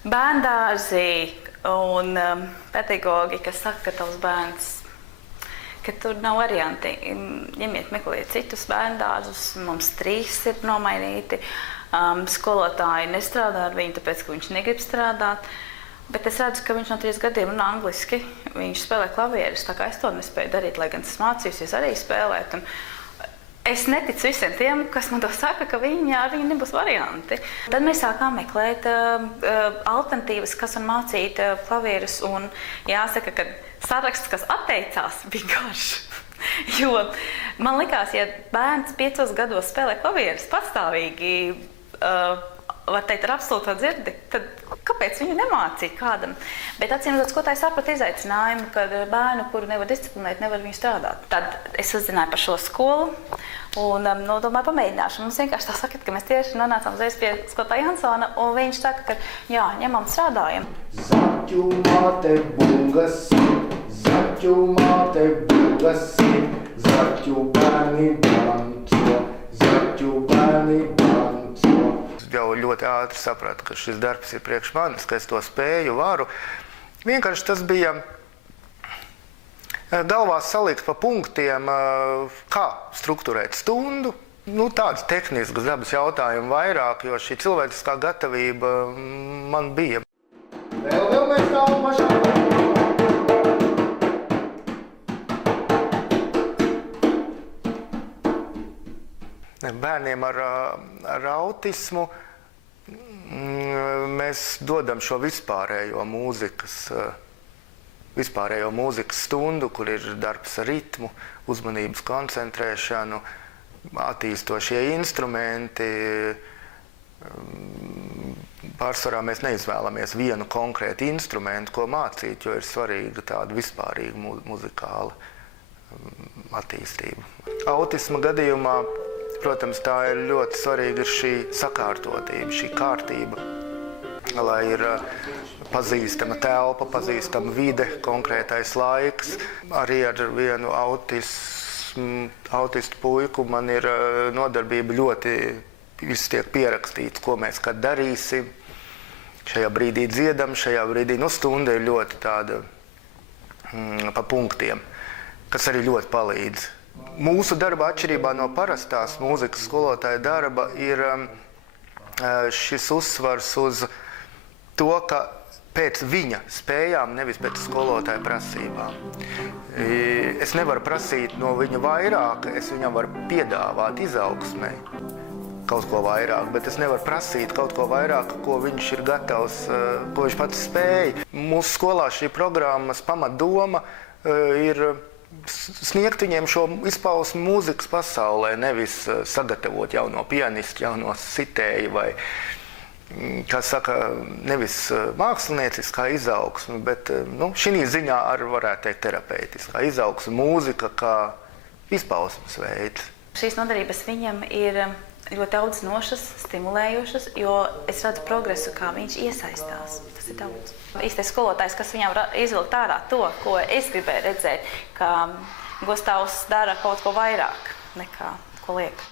Bērndārzi un pedagogi, kas saka, ka tavs bērns, ka tur nav varianti. Ņemiet, meklējiet citus bērndārzus, mums 3 ir nomainīti. Skolotāji nestrādā ar viņu, tāpēc, ka viņš negrib strādāt. Bet es redzu, ka viņš no 3 gadiem runā angliski. Viņš spēlē klavierus, tā kā es to nespēju darīt, lai gan es mācījusies arī spēlēt. Un es neticu visiem tiem, kas man to saka, ka viņi nebūs varianti. Tad mēs sākām meklēt alternatīvas, kas var mācīt klavierus. Un jāsaka, ka saraksts, kas atteicās, bija garš. Jo man likās, ja bērns 5 gados spēlē klavierus patstāvīgi, var teikt, ar absolūto dzirdi, tad kāpēc viņu nemācīt kādam? Bet atcīmredzot, skolotāji saprata izaicinājumu, ka bērnu, kuru nevar disciplinēt, nevar viņu strādāt. Tad es uzzināju par šo skolu un domāju, pamēģināšu. Mums vienkārši tā saka, ka mēs tieši nonācām uzreiz pie skolotāja Jansona, un viņš saka, ka jā, ņemam, strādājam. Zaķu māte bulgasi, zaķu māte bulgasi, zaķu bērni danco, zaķu bērni danco. Jau ļoti ātri sapratu, ka šis darbs ir priekš manis, ka es to spēju, varu. Vienkārši tas bija galvā salikt pa punktiem, kā strukturēt stundu. Tādas tehniskas dabas jautājumi vairāk, jo šī cilvēciskā gatavība man bija. Vēl mēs tālu pašā. Bērniem ar autismu mēs dodam šo vispārējo mūzikas stundu, kur ir darbs ar ritmu, uzmanības koncentrēšanu, attīstošie instrumenti. Pārsvarā mēs neizvēlamies vienu konkrētu instrumentu, ko mācīt, jo ir svarīga tāda vispārīga muzikāla attīstība. Autisma gadījumā, protams, tā ir ļoti svarīga šī sakārtotība, šī kārtība, lai ir pazīstama telpa, pazīstama vide, konkrētais laiks. Arī ar vienu autistu puiku man ir nodarbība ļoti, viss tiek pierakstīts, ko mēs kad darīsim. Šajā brīdī dziedam, šajā brīdī, stunda ir ļoti tāda pa punktiem, kas arī ļoti palīdz. Mūsu darba atšķirībā no parastās mūzikas skolotāja darba ir šis uzsvars uz to, ka pēc viņa spējām, nevis pēc skolotāja prasībām. Es nevaru prasīt no viņa vairāk, es viņam varu piedāvāt izaugsmei kaut ko vairāk, bet es nevaru prasīt kaut ko vairāk, ko viņš ir gatavs, ko viņš pats spēj. Mūsu skolā šī programmas pamatdoma ir sniegt viņiem šo izpausmi mūzikas pasaulē, nevis sagatavot jauno pianistu, jauno sitēju vai, kā saka, nevis mākslinieciskā izaugsme, bet šī ziņā arī varētu teikt terapeitiskā izaugsme, mūzika kā izpausmes veids. Šīs nodarības viņam ir ļoti audzinošas, stimulējošas, jo es redzu progresu, kā viņš iesaistās. Tas ir daudz. Īstais skolotājs, kas viņam izvilkt ārā to, ko es gribēju redzēt, ka Gustavs dara kaut ko vairāk nekā ko liek.